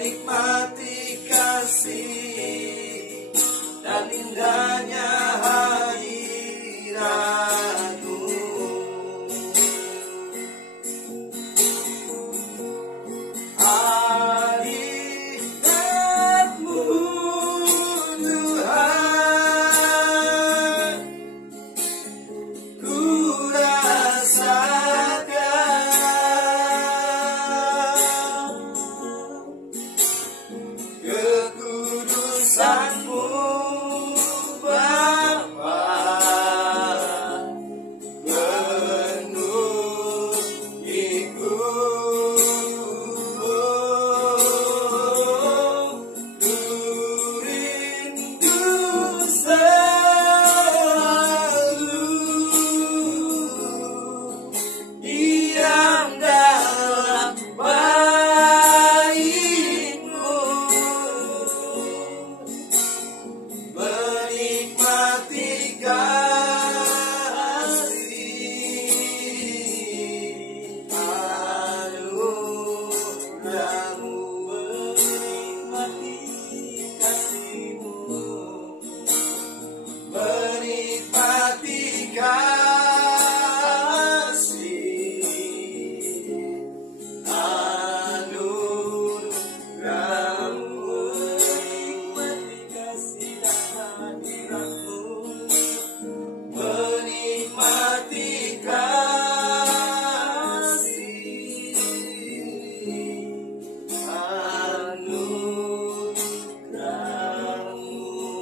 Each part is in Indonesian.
menikmati kasih dan indahnya hadirat-Mu. Hadirat-Mu Tuhan, ku rasakan kekudusan-Mu Bapa, penuhiku. Ku rindu selalu diam dalam bait-Mu, menikmati kasih anugerah-Mu, menikmati kasih-Mu, menikmati kasih anugerah-Mu, menikmati kasih dan hadirat-Mu, menikmati kasih anugerah-Mu.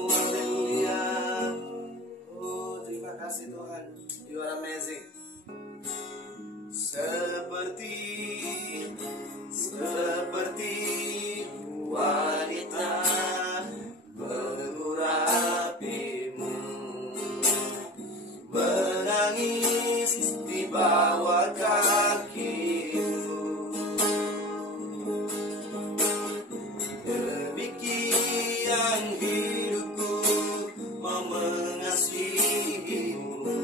Haleluya. Oh, terima kasih Tuhan. You are amazing. Seperti wanita mengurapi-Mu, menangis di bawah kaki-Mu. Demikian hidupku mau mengasihi-Mu,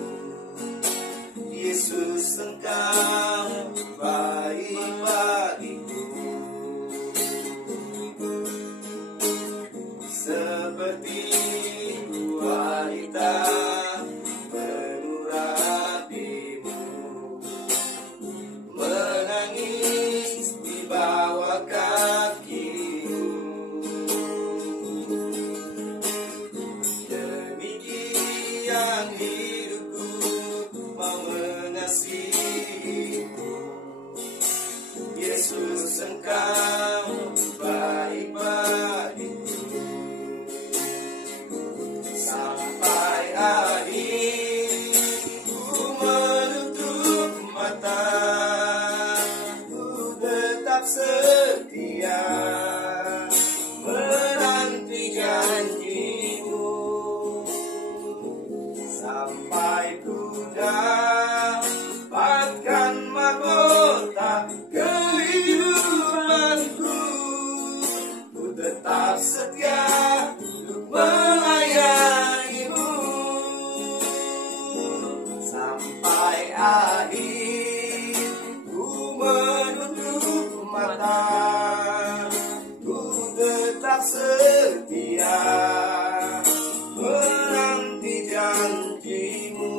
Yesus, Engkau baik bagiku. Seperti wanita mengurapi-Mu, menangis di bawah kaki-Mu. Demikian hidupku mau mengasihi-Mu, Yesus, Engkau baik bagiku. Sampai akhir ku menutup mata, ku tetap setia menanti janji-Mu, sampai ku dapatkan mahkota kehidupanku. Ku tetap setia untuk melayani-Mu, sampai akhir ku menutup mata, ku tetap setia menanti janji-Mu,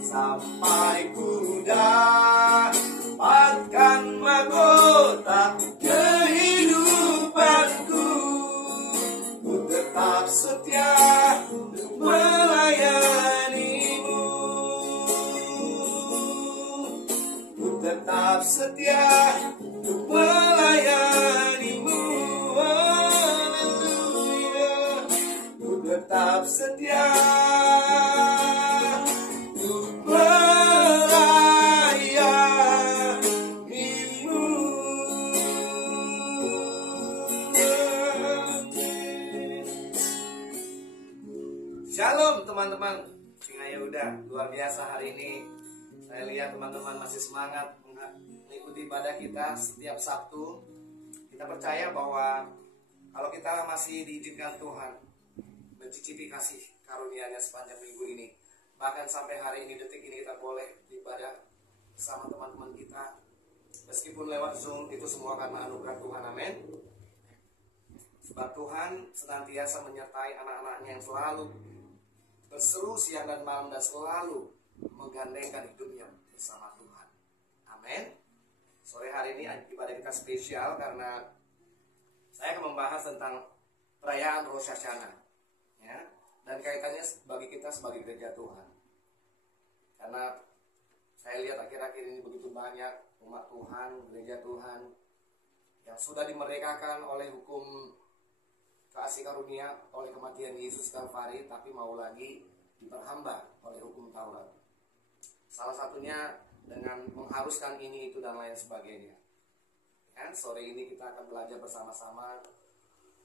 sampai ku dapatkan mahkota kehidupanku. Ku tetap setia untuk melayani-Mu, ku tetap setia untuk melayani-Mu. Haleluya. Ku tetap setia untuk melayani-Mu. Shalom teman-teman. Ya udah, luar biasa hari ini. Saya lihat teman-teman masih semangat mengikuti ibadah kita setiap Sabtu. Kita percaya bahwa kalau kita masih diizinkan Tuhan mencicipi kasih karunia-Nya sepanjang minggu ini, bahkan sampai hari ini, detik ini, kita boleh ibadah bersama teman-teman kita Meskipun lewat Zoom, itu semua karena anugerah Tuhan, amin. Sebab Tuhan senantiasa menyertai anak-anaknya yang selalu berseru siang dan malam dan selalu menggandengkan hidupnya bersama Tuhan. Amin. Sore hari ini ibadah kita spesial karena saya akan membahas tentang perayaan Rosh Hashanah, ya, dan kaitannya bagi kita sebagai gereja Tuhan. Karena saya lihat akhir-akhir ini begitu banyak umat Tuhan, gereja Tuhan yang sudah dimerdekakan oleh hukum kasih karunia oleh kematian Yesus Kalvari, tapi mau lagi diperhamba oleh hukum Taurat. Salah satunya dengan mengharuskan ini, itu, dan lain sebagainya. Ya, sore ini kita akan belajar bersama-sama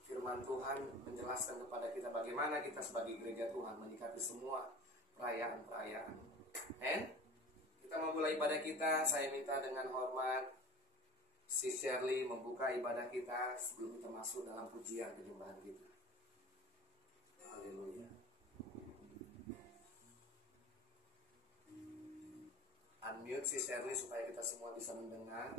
firman Tuhan menjelaskan kepada kita bagaimana kita sebagai gereja Tuhan menyikapi semua perayaan-perayaan. Kita memulai ibadah kita. Saya minta dengan hormat si Shirley membuka ibadah kita sebelum kita masuk dalam pujian penyembahan kita. Haleluya. Unmute si Shirley supaya kita semua bisa mendengar.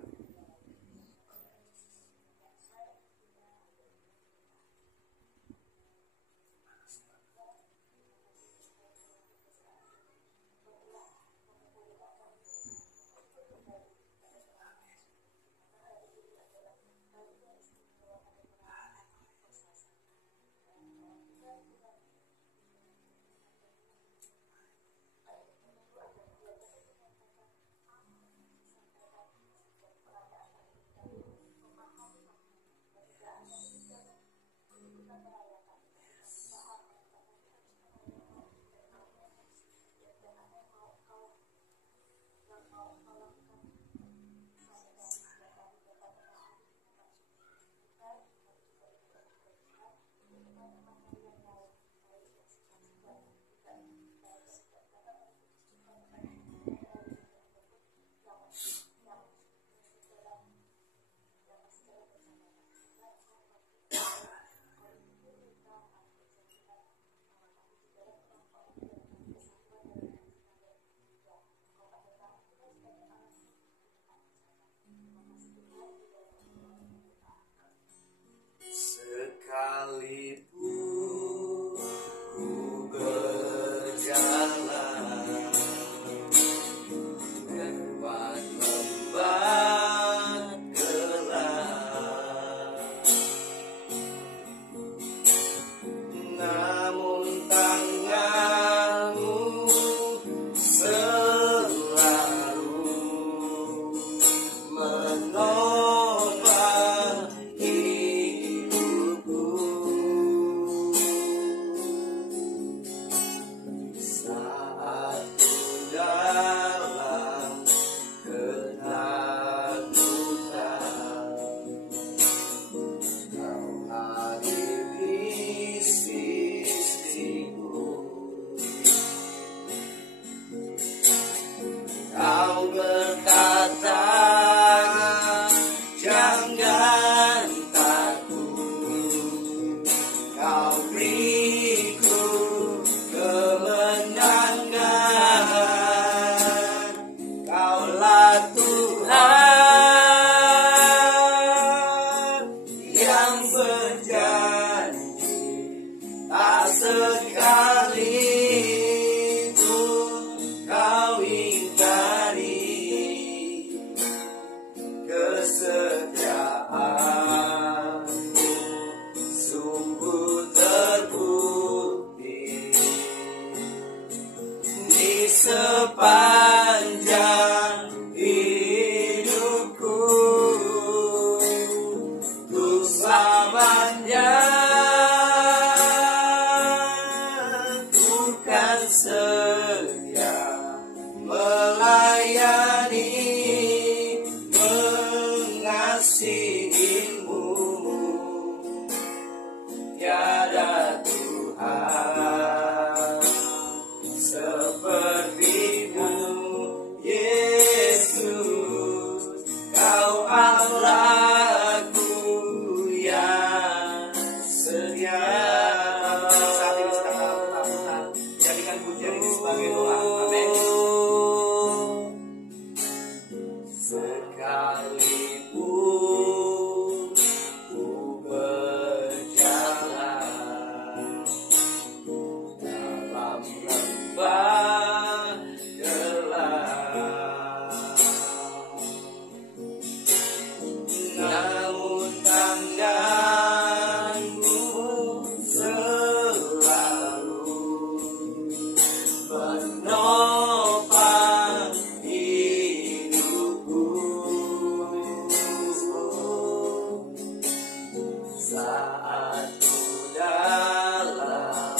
saat ku dalam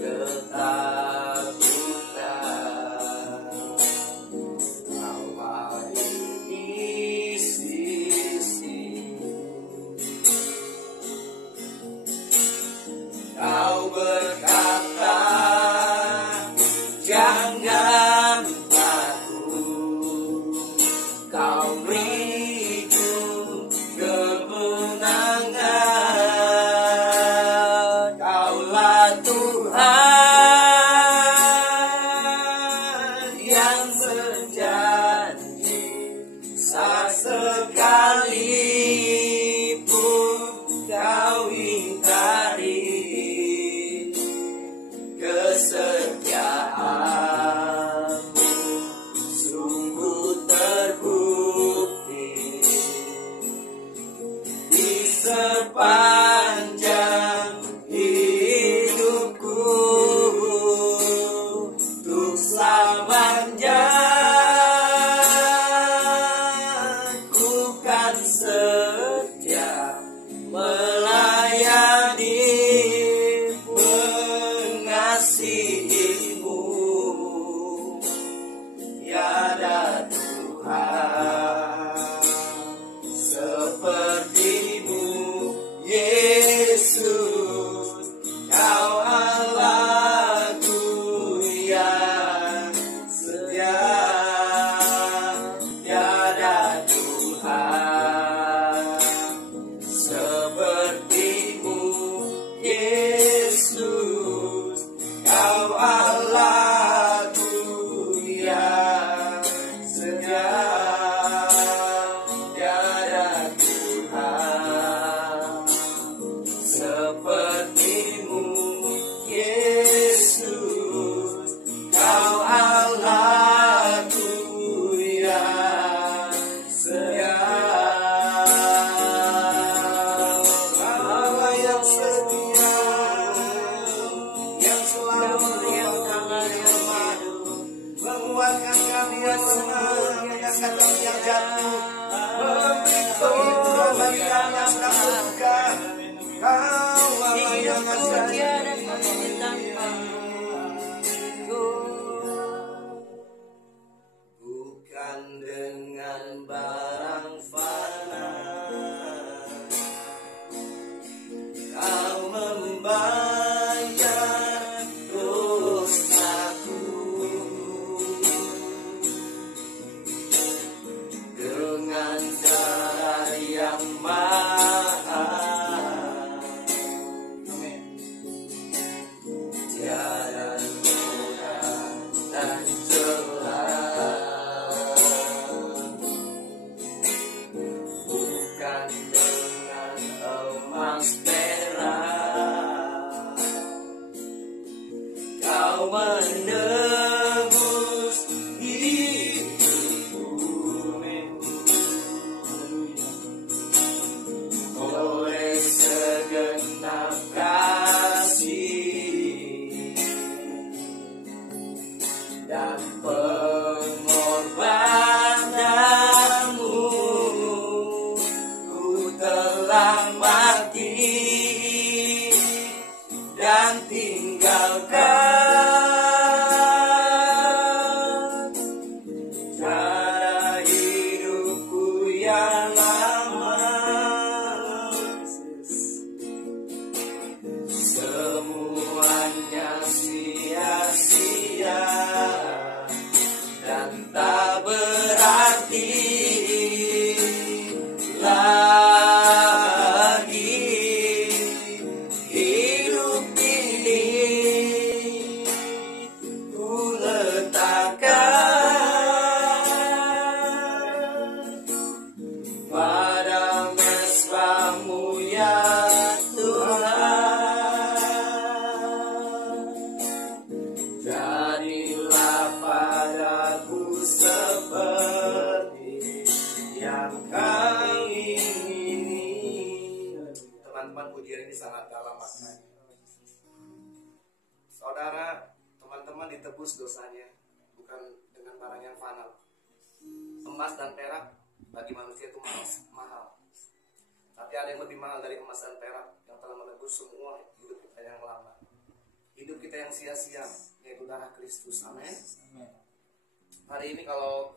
ketakutan. Kau ada di sisiku, Kau berkata jangan takut, Kau beriku kemenangan. Kaulah Tuhan yang berjanji, sekalipun kau ingkari kesetiaanmu, sungguh terbukti di sepanjang hidupku. Untuk selamanya ku kan setia melayani, mengasihimu. Tiada Tuhan sepertimu, Yesus. Kau Allahku yang setia. Tiada Tuhan sepertimu, Yesus. Kau Allahku yang setia. Tiada Tuhan sepertimu, Yesus. Kau Allahku yang setia. Allah yang setia, yang selalu menguatkan kami yang lemah, mengangkat kami yang jatuh, memberi tolong bagi kami yang sedang terluka. Kau Allah yang ajaib. Bukan dengan barang fana Kau membayar dosaku, dengan cara yang mahal. Tiada noda dan celah, bukan dengan emas perak Kau menebus hidupku. Oleh segenap kasih dan pengorbananmu, ku telah mati dan tinggalkan cara hidupku yang lama. Semuanya sia-sia dan tak berarti lagi. Hidup ini ku letakkan pada mesbah-Mu ya Tuhan. Jadilah padaku seperti yang Kau ingini. Teman-teman, pujian ini sangat dalam maknanya. Saudara, teman-teman ditebus dosanya bukan dengan barang yang fana. Emas dan perak bagi manusia itu mahal. Tapi ada yang lebih mahal dari emas dan perak yang telah menebus semua hidup kita yang lama, hidup kita yang sia-sia, yaitu darah Kristus. Amin. Hari ini kalau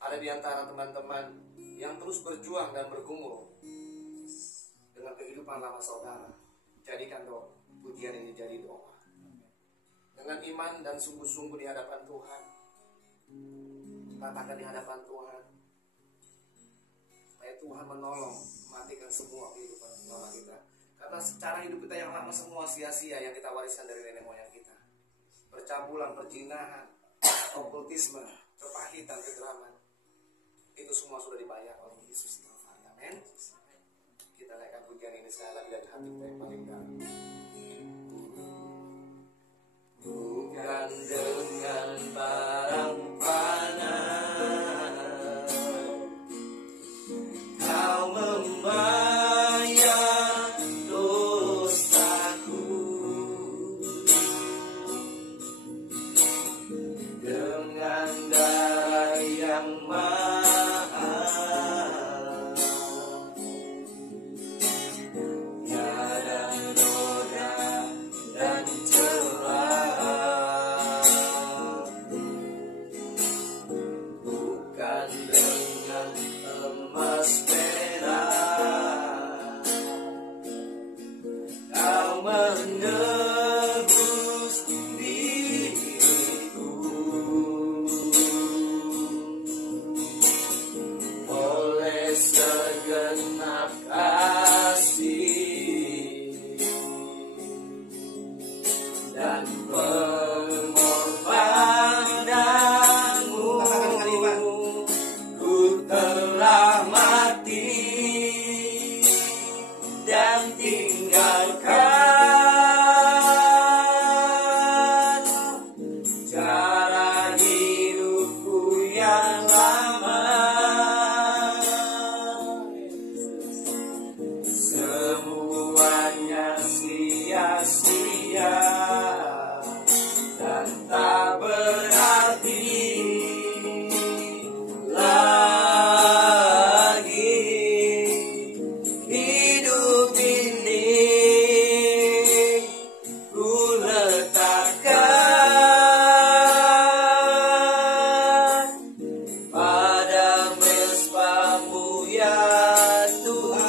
ada di antara teman-teman yang terus berjuang dan bergumul dengan kehidupan lama saudara, jadikan doa pujian ini jadi doa. Dengan iman dan sungguh-sungguh di hadapan Tuhan, katakan di hadapan Tuhan, supaya Tuhan menolong matikan semua kehidupan lama kita. Karena secara hidup kita yang lama semua sia-sia yang kita wariskan dari nenek moyang kita. Percabulan, perzinahan, okultisme, kepahitan, kegeraman, itu semua sudah dibayar oleh Yesus. Amin. Kita naikkan pujian ini sekali lagi dari hati kita yang paling dalam. Bukan dengan barang panas Kau membayar dosaku, dengan darah yang mahal, tiada noda dan celah, bukan dengan emas perak Kau menebus diriku, oleh segenap kasih dan pengorbananmu, ku telah mati dan tinggalkan cara hidupku yang lama. Semuanya sia-sia dan tak berarti lagi. Hidup ini ku letakkan pada mezbah-Mu ya Tuhan.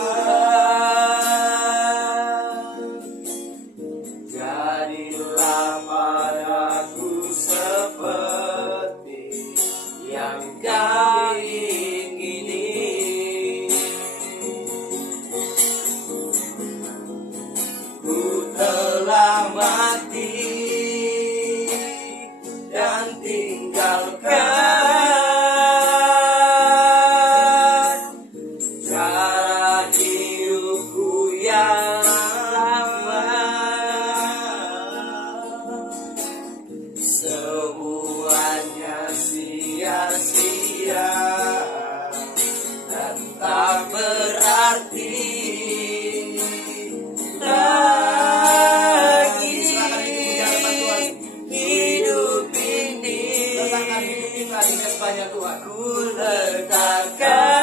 Jadilah padaku seperti yang Kau ingini. Ku telah mati dan tinggalkan cara hidupku yang lama. Semuanya sia-sia dan tak berarti lagi. Hidup ini letakkan hidup kita di mezbahnya Tuhan. Ku letakkan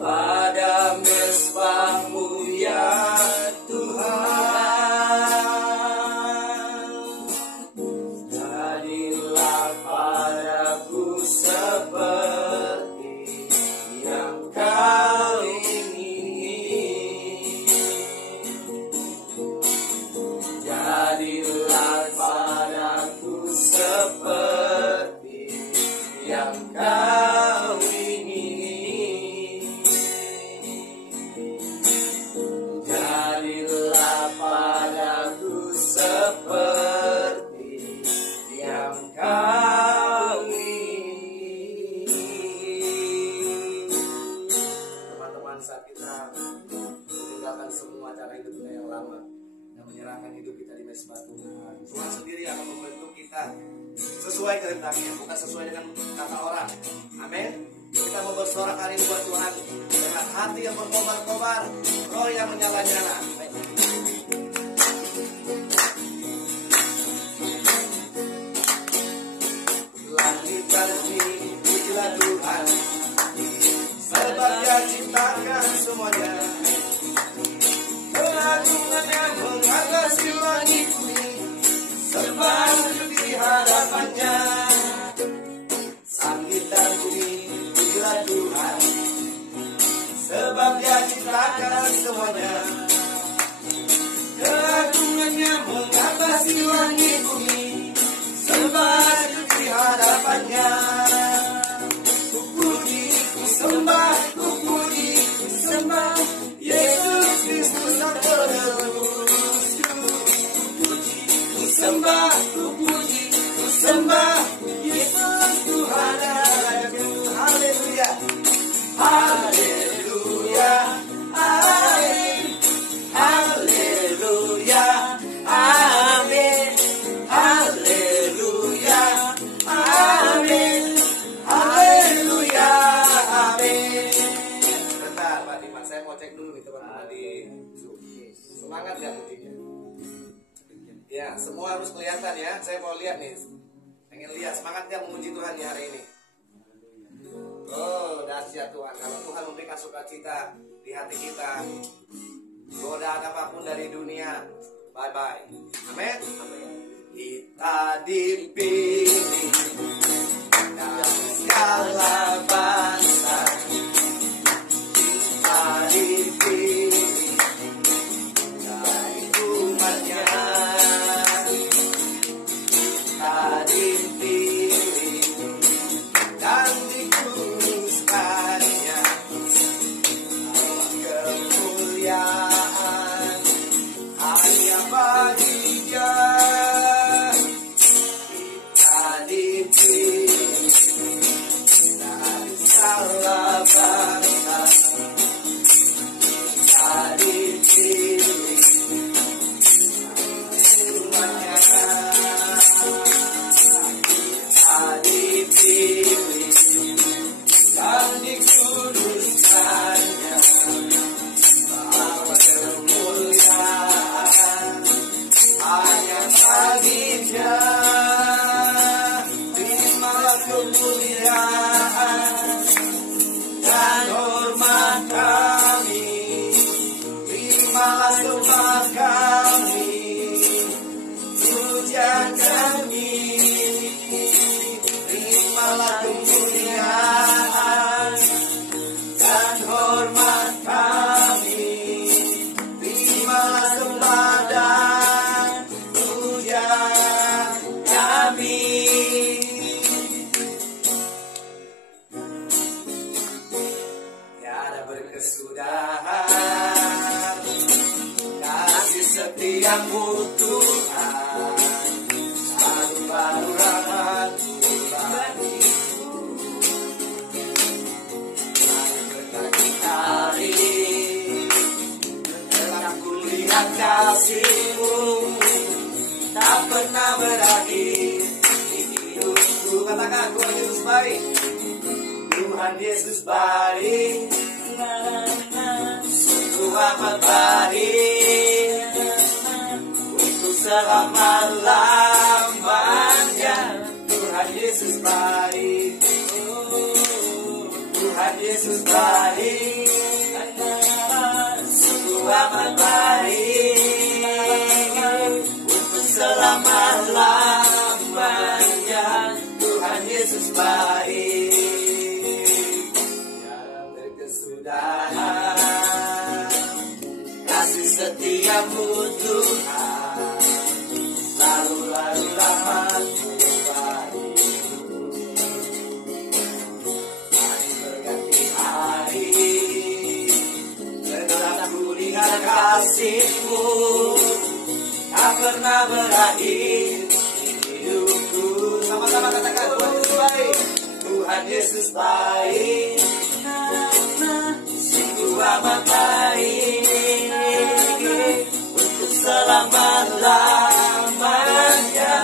pada mezbah-Mu ya Tuhan. Jadilah padaku seperti yang Kau ingini. Jadilah padaku seperti yang Kau ingini. Jadilah padaku seperti yang Kau ingini. Teman-teman, saat kita meninggalkan semua cara hidup kita yang lama dan menyerahkan hidup kita di mezbah Tuhan, Tuhan sendiri akan membentuk kita sesuai kehendaknya, bukan sesuai dengan kata orang. Amin. Kita mau bersorak hari ini buat Tuhan dengan hati yang berkobar-kobar, roh yang menyala-nyala. Langit dan bumi, pujilah Tuhan. sebab Dia ciptakan semuanya. Keagungannya mengatasi langit bumi, sembah sujud di hadapannya. Langit dan bumi pujilah Tuhan, sebab Dia ciptakan semuanya. Keagungannya mengatasi langit bumi, sembah sujud di hadapannya. Ku puji, ku sembah, ku puji, ku sembah Yesus Kristus Sang Penebus. Ku puji, ku sembah, ku puji, ku sembah Yesus Tuhan Rajaku. Haleluya, haleluya, amin, haleluya, amin, haleluya, amin, haleluya, amin. Bentar Pak Dimas, saya mau cek dulu nih teman-teman di Zoom. Semangat ya pujinya? Ya, semua harus kelihatan ya. Saya mau lihat nih. Pengen lihat semangatnya memuji Tuhan di hari ini. Oh, dahsyat Tuhan. Kalau Tuhan memberikan sukacita di hati kita, godaan apapun dari dunia, bye-bye. Amin. Kita dipilih dari segala bangsa, kita dipilih dari umatnya, kita dipilih dan dikuduskannya. Kemuliaan hanya bagi Dia. Kita dipilih dari segala bangsa, kita dipilih semuanya, kita dipilih dan dikuduskannya. Bahwa kemuliaan hanya bagi Dia. Terimalah kemuliaan dan hormat kami, terimalah sembah kami, pujian kami. Terimalah kemuliaan dan hormat kami, terimalah sembah dan pujian kami. Tiada berkesudahan kasih setiamu Tuhan, selalu baru rahmat-Mu bagiku. Berkati hari tetap kulihat kasih-Mu, tak pernah berakhir di hidupku. Katakan Tuhan Yesus baik, Tuhan Yesus baik, sungguh amat baik, untuk selama-lamanya. Tuhan Yesus baik, Tuhan Yesus baik, sungguh amat baik, untuk selama-lamanya. Tuhan Yesus baik. Berkesudahan kasih setiamu Tuhan, selalu rahmat-Mu bagiku. Hari berganti hari tetap kulihat kasih-Mu, tak pernah berakhir di hidupku. Sama-sama katakan Tuhan Yesus baik, Tuhan Yesus baik, sungguh amat baik, untuk selama-lamanya.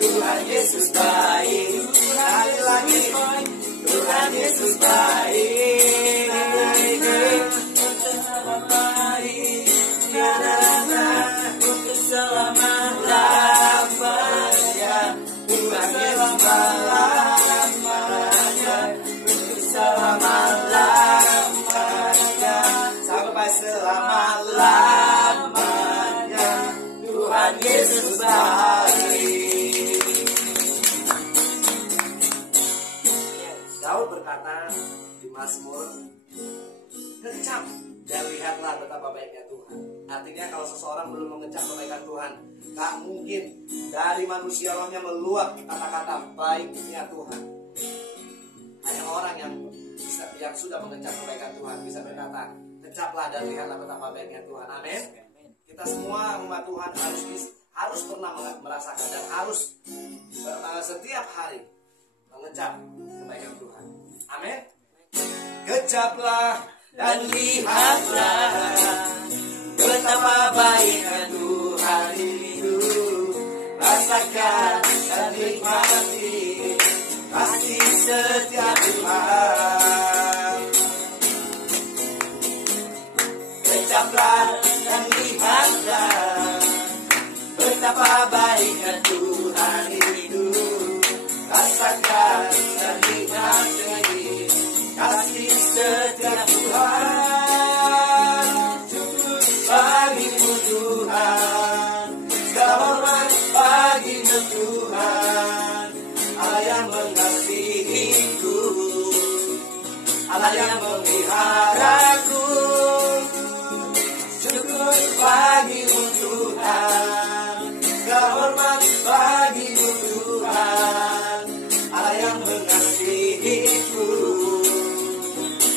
Tuhan Yesus baik, sekali lagi, Tuhan Yesus baik, untuk selama-lamanya, untuk selama-lamanya. Tuhan Yesus baik, untuk selama-lamanya. Artinya kalau seseorang belum mengecap kebaikan Tuhan, tak mungkin dari manusia rohnya meluap kata-kata baiknya Tuhan. Hanya orang yang sudah mengecap kebaikan Tuhan bisa berkata, kecaplah dan lihatlah betapa baiknya Tuhan. Amin. Kita semua umat Tuhan harus pernah merasakan dan harus setiap hari mengecap kebaikan Tuhan. Amin. Kecaplah dan lihatlah betapa baiknya Tuhan itu. Rasakan dan nikmati kasih setia Tuhan. Kecaplah dan lihatlah betapa baiknya Tuhan itu. Rasakan dan nikmati kasih setia Tuhan. Cukup bagimu Tuhan, segala hormat bagimu Tuhan. Allah yang mengasihiku, Allah yang memeliharaku. Syukur bagimu Tuhan, segala hormat bagimu Tuhan. Allah yang mengasihiku,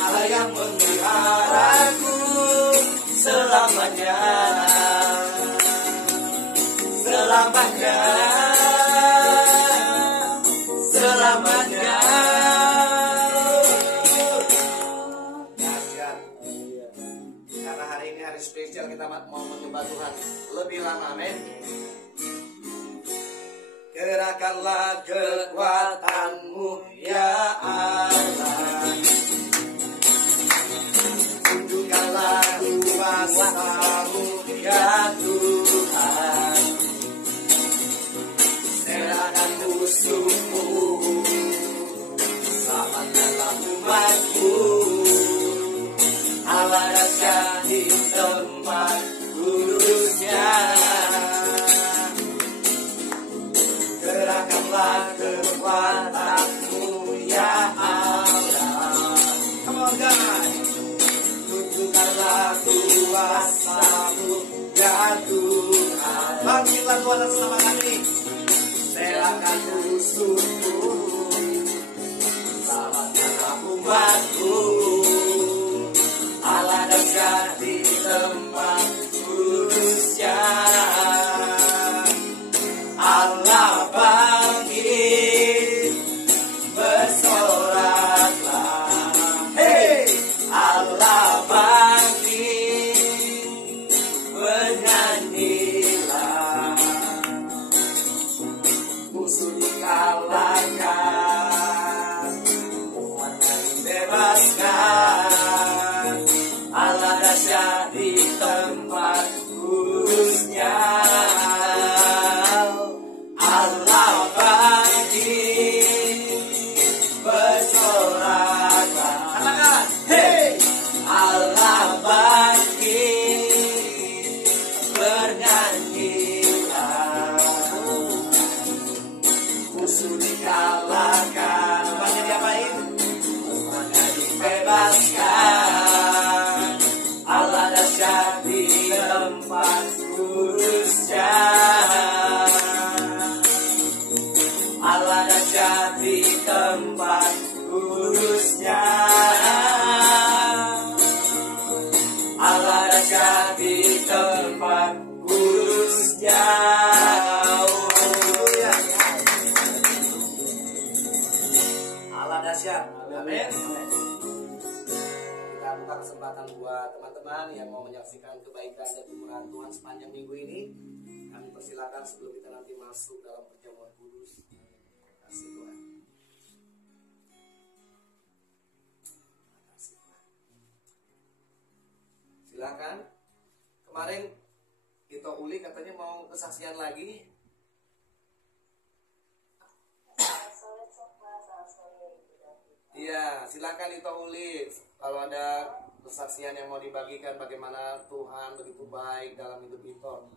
Allah yang memeliharaku selamanya, selamanya, selamanya. Dahsyat. Karena hari ini hari spesial, kita mau menyembah Tuhan lebih lama. Amin. Gerakkanlah kekuatanmu ya Allah, tunjukkanlah kuasa-Mu ya Tuhan. Serahkan musuhmu, selamatkanlah umat-Mu. Allah dahsyat di tempat kudusnya. Gerakkanlah kekuatanmu ya Allah. Come on guys. Tunjukkanlah kuasa-Mu ya Tuhan. Bangkitlah Tuhan atas nama kami. Serahkan musuhmu, selamatkanlah umat-Mu. Allah dahsyat di tempat kudusnya. Allah bangkit, bersoraklah. Hey, Allah bangkit, bernyanyilah. Musuh dikalahkan, umatnya dibebaskan. Allah dahsyat di tempat kudusnya. Allah bangkit, bersoraklah. Katakan, hey! Allah bangkit, bernyanyilah. Musuh dikalahkan, umatnya diapain? Umatnya dibebaskan. Allah dahsyat di tempat kudusnya. Allah dahsyat di tempat kudusnya. Allah dahsyat di tempat kudusnya. Allah dahsyat. Amin. Kita buka kesempatan buat teman-teman yang mau menyaksikan kebaikan dan kemurahan Tuhan sepanjang minggu ini. Kami persilakan sebelum kita nanti masuk dalam perjamuan kudus. Terima kasih Tuhan. Silakan. Kemarin Ito Uli katanya mau kesaksian lagi. Iya, silakan Ito Uli. Kalau ada kesaksian yang mau dibagikan bagaimana Tuhan begitu baik dalam hidup Ito.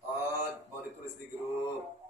Oh, mau ditulis di grup.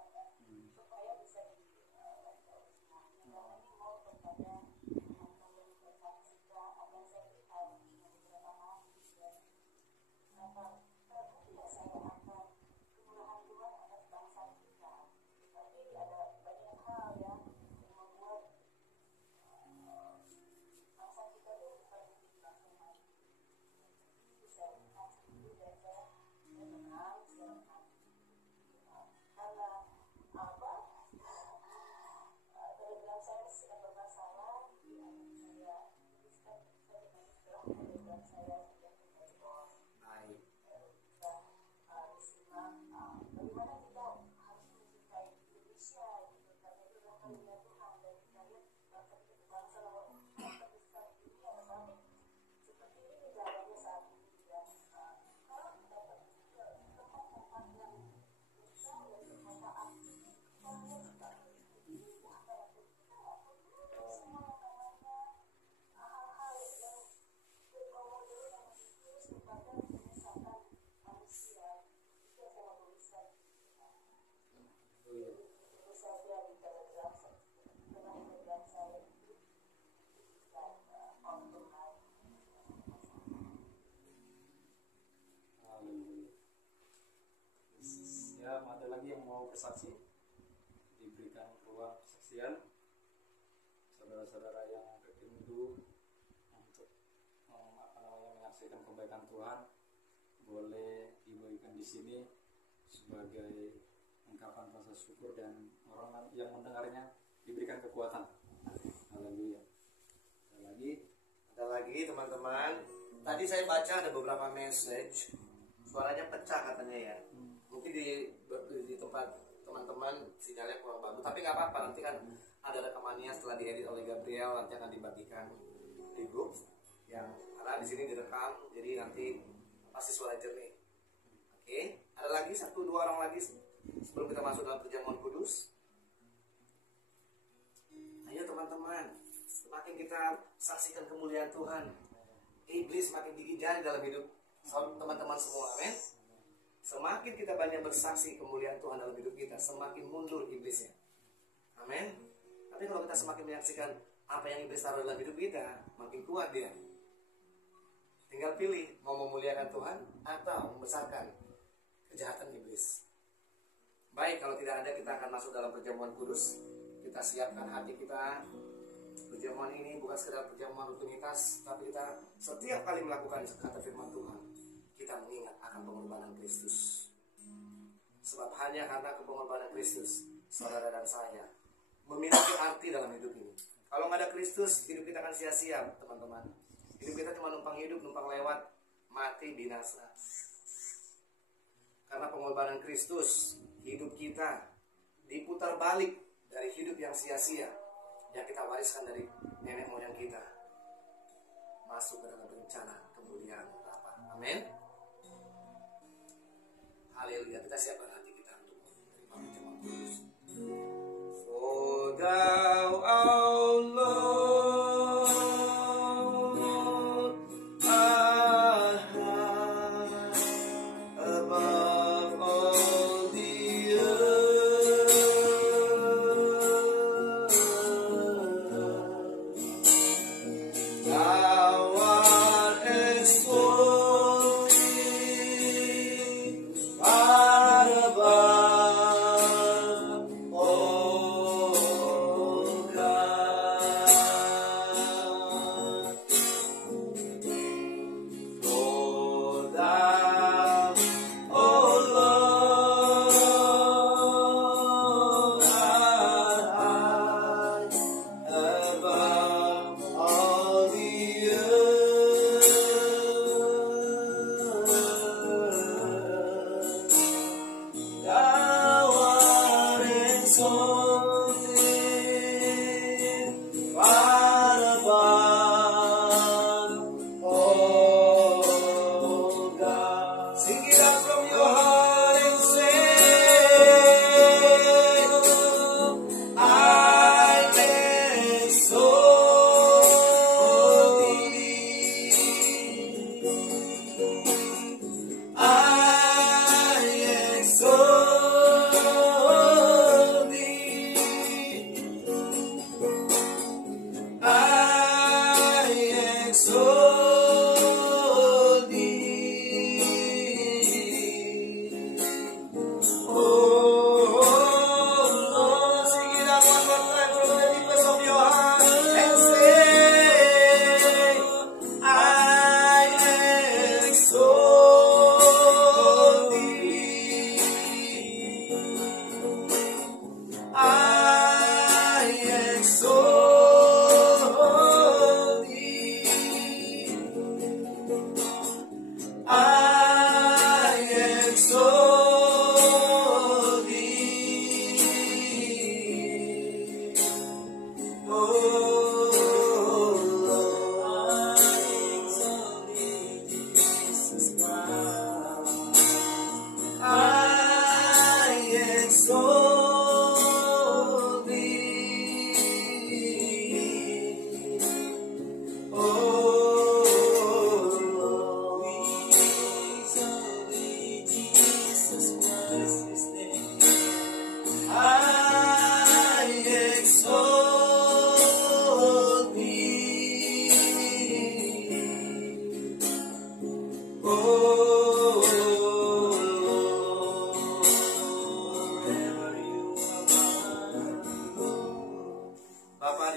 Ya, ada lagi yang mau bersaksi, diberikan ruang kesaksian. Saudara-saudara yang rindu untuk menyaksikan kebaikan Tuhan, boleh diberikan di sini sebagai ungkapan rasa syukur, dan orang yang mendengarnya diberikan kekuatan. Haleluya. Ada lagi teman-teman. Tadi saya baca ada beberapa message, suaranya pecah katanya ya. Mungkin di tempat teman-teman sinyalnya kurang bagus, tapi nggak apa-apa, nanti kan ada rekamannya setelah diedit oleh Gabriel, nanti akan dibagikan di grup yang karena di sini direkam, jadi nanti pasti suara jernih. Oke, ada lagi 1-2 orang lagi sebelum kita masuk dalam perjamuan kudus. Ayo teman-teman, semakin kita saksikan kemuliaan Tuhan, iblis semakin gigi jari dalam hidup teman-teman semua, amin. Semakin kita banyak bersaksi kemuliaan Tuhan dalam hidup kita, semakin mundur iblisnya, amin. Tapi kalau kita semakin menyaksikan apa yang iblis taruh dalam hidup kita, makin kuat dia. Tinggal pilih mau memuliakan Tuhan atau membesarkan kejahatan iblis. Baik, kalau tidak ada, kita akan masuk dalam perjamuan kudus. Kita siapkan hati kita. Perjamuan ini bukan sekedar perjamuan rutinitas, tapi kita setiap kali melakukan kata firman Tuhan, kita mengingat akan pengorbanan Kristus. Sebab hanya karena pengorbanan Kristus, saudara dan saya memiliki arti dalam hidup ini. Kalau nggak ada Kristus, hidup kita akan sia-sia, teman-teman. Hidup kita cuma numpang hidup, numpang lewat, mati binasa. Karena pengorbanan Kristus, hidup kita diputar balik dari hidup yang sia-sia yang kita wariskan dari nenek moyang kita, masuk ke dalam rencana kemuliaan Bapa. Amin. Haleluya. Kita siapkan hati kita untuk menerima perjamuan kudus. For thou, O Lord, art high above all the earth. Thou art exalted far above all gods. For thou, O Lord, art high above all the earth. Thou art exalted far above all gods. Sing it out from your heart and say, I exalt thee. I exalt thee.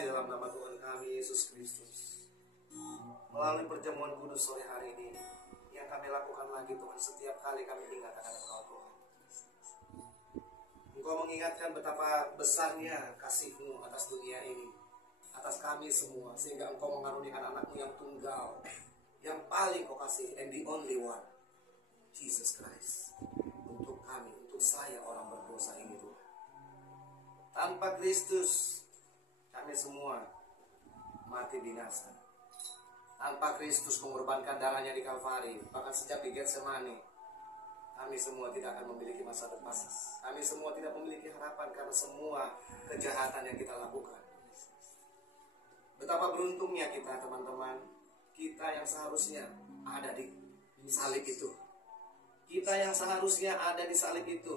di dalam nama Tuhan kami Yesus Kristus. Melalui perjamuan kudus sore hari ini yang kami lakukan lagi Tuhan, setiap kali kami ingat akan Engkau Tuhan. Engkau mengingatkan betapa besarnya kasih-Mu atas dunia ini, atas kami semua, sehingga Engkau mengaruniakan anak-Mu yang tunggal, yang paling Kau kasih, and the only one, Jesus Christ, untuk kami, untuk saya orang berdosa ini Tuhan. Tanpa Kristus kami semua mati binasa. Tanpa Kristus mengorbankan darahnya di Kalvari, bahkan sejak di Getsemani, kami semua tidak akan memiliki masa depan. Kami semua tidak memiliki harapan karena semua kejahatan yang kita lakukan. Betapa beruntungnya kita teman-teman, kita yang seharusnya ada di salib itu. Kita yang seharusnya ada di salib itu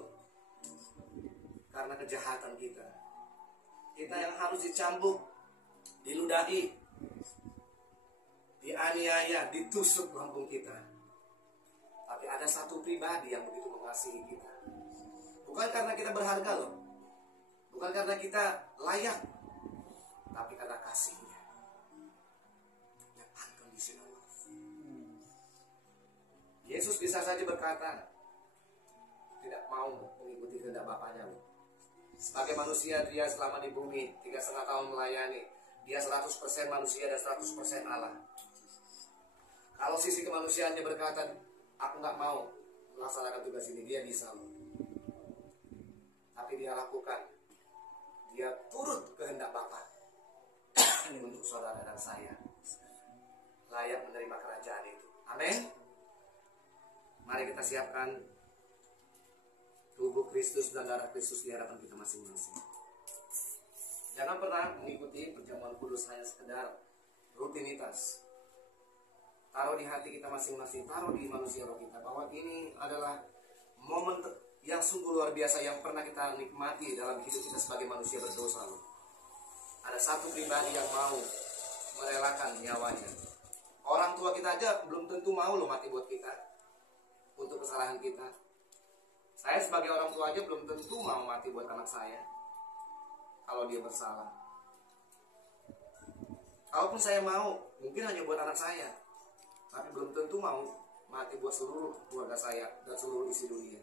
karena kejahatan kita. Kita yang harus dicambuk, diludahi, dianiaya, ditusuk lambung kita. Tapi ada satu pribadi yang begitu mengasihi kita. Bukan karena kita berharga loh, bukan karena kita layak, tapi karena kasihnya yang unconditional love. Yesus bisa saja berkata tidak mau mengikuti kehendak Bapaknya loh. Sebagai manusia dia selama di bumi 3,5 tahun melayani, dia 100% manusia dan 100% Allah. Kalau sisi kemanusiaannya berkata, aku nggak mau melaksanakan tugas ini, dia bisa loh. Tapi dia lakukan, dia turut kehendak Bapa untuk saudara dan saya layak menerima kerajaan itu. Amin. Mari kita siapkan tubuh Kristus dan darah Kristus di hadapan kita masing-masing. Jangan pernah mengikuti perjamuan kudus hanya sekedar rutinitas. Taruh di hati kita masing-masing, taruh di manusia roh kita, bahwa ini adalah momen yang sungguh luar biasa yang pernah kita nikmati dalam hidup kita sebagai manusia berdosa. Ada satu pribadi yang mau merelakan nyawanya. Orang tua kita aja belum tentu mau loh mati buat kita, untuk kesalahan kita. Saya sebagai orang tua aja belum tentu mau mati buat anak saya kalau dia bersalah. Kalaupun saya mau, mungkin hanya buat anak saya, tapi belum tentu mau mati buat seluruh keluarga saya dan seluruh isi dunia.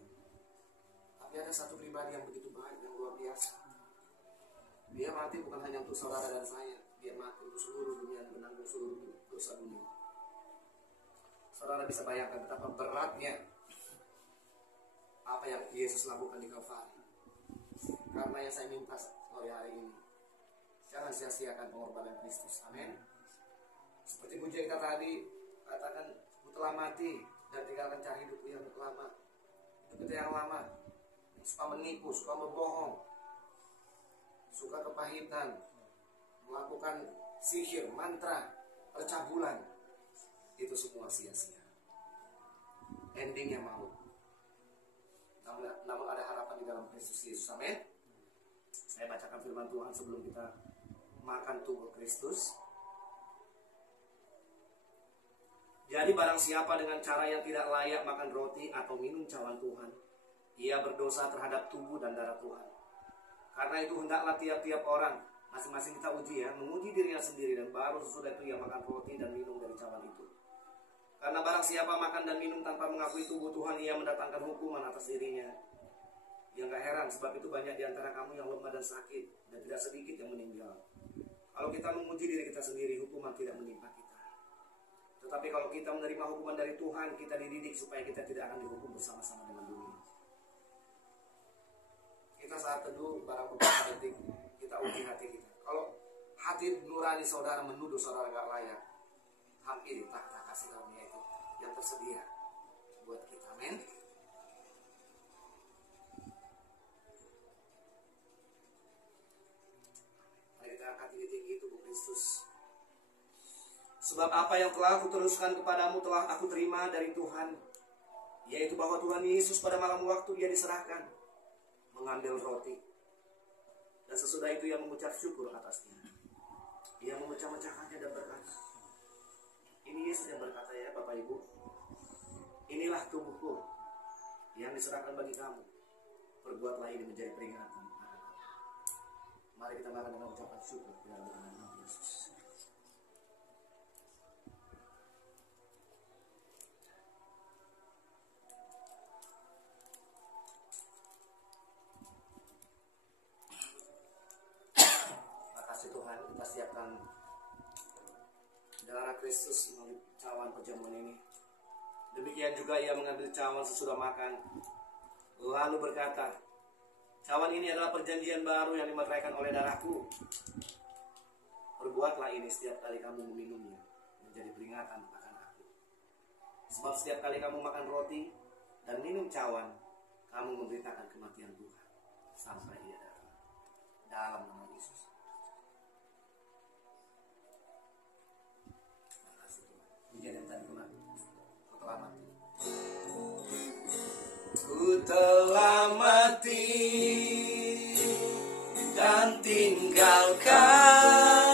Tapi ada satu pribadi yang begitu baik, yang luar biasa. Dia mati bukan hanya untuk saudara dan saya, dia mati untuk seluruh dunia, menanggung seluruh dosa dunia. Saudara bisa bayangkan betapa beratnya apa yang Yesus lakukan di Kalvari. Karena yang saya minta sore hari ini, jangan sia-siakan pengorbanan Kristus. Amin. Seperti pujian kita tadi, katakan, aku telah mati dan tinggalkan cara hidupku yang lama. Hidup kita yang lama, suka menipu, suka berbohong, suka kepahitan, melakukan sihir, mantra, percabulan, itu semua sia-sia. Endingnya maut. Namun ada harapan di dalam Kristus Yesus. Amin. Saya bacakan firman Tuhan sebelum kita makan tubuh Kristus. Jadi barang siapa dengan cara yang tidak layak makan roti atau minum cawan Tuhan, ia berdosa terhadap tubuh dan darah Tuhan. Karena itu hendaklah tiap-tiap orang, masing-masing kita uji ya, menguji dirinya sendiri, dan baru sesudah itu ia makan roti dan minum dari cawan itu. Karena barang siapa makan dan minum tanpa mengakui tubuh Tuhan, ia mendatangkan hukuman atas dirinya. Ya gak heran, sebab itu banyak di antara kamu yang lemah dan sakit, dan tidak sedikit yang meninggal. Kalau kita menguji diri kita sendiri, hukuman tidak menimpa kita. Tetapi kalau kita menerima hukuman dari Tuhan, kita dididik supaya kita tidak akan dihukum bersama-sama dengan dunia. Kita saat teduh barang beberapa detik, kita uji hati kita. Kalau hati nurani saudara menuduh saudara gak layak, hampiri tahta kasih karunia itu yang tersedia buat kita. Amin. Mari kita angkat tinggi-tinggi tubuh Kristus. Sebab apa yang telah aku teruskan kepadamu telah aku terima dari Tuhan, yaitu bahwa Tuhan Yesus pada malam waktu dia diserahkan, mengambil roti, dan sesudah itu ia mengucap syukur atasnya. Ia memecah-mecahkannya dan berkata, ini Yesus yang berkata ya Bapak Ibu, inilah tubuhku yang diserahkan bagi kamu, perbuatlah ini menjadi peringatan. Mari kita makan dengan ucapan syukur di dalam nama Yesus. Makasih Tuhan, kita siapkan darah Kristus melalui cawan perjamuan ini. Demikian juga ia mengambil cawan sesudah makan, lalu berkata, cawan ini adalah perjanjian baru yang dimeteraikan oleh darahku. Perbuatlah ini setiap kali kamu meminumnya, menjadi peringatan akan aku. Sebab setiap kali kamu makan roti dan minum cawan, kamu memberitakan kematian Tuhan sampai dia datang. Dalam nama Yesus. Makasih Tuhan. Menjadi tadi kemarin. Kau telah mati. Ku telah mati dan tinggalkan